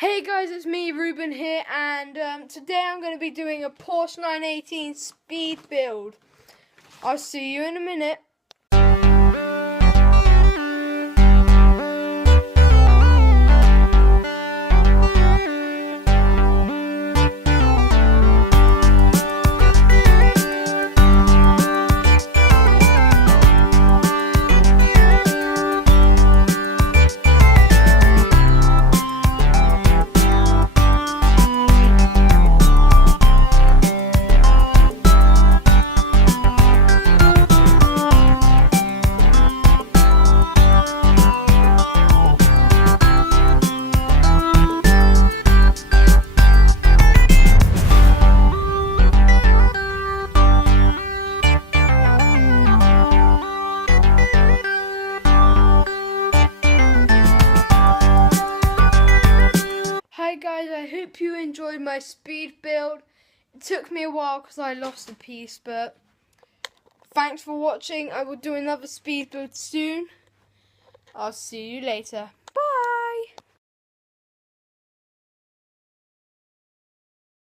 Hey guys, it's me, Ruben here, and today I'm going to be doing a Porsche 918 speed build. I'll see you in a minute. Hi guys, I hope you enjoyed my speed build. It took me a while because I lost a piece, but thanks for watching. I will do another speed build soon. I'll see you later.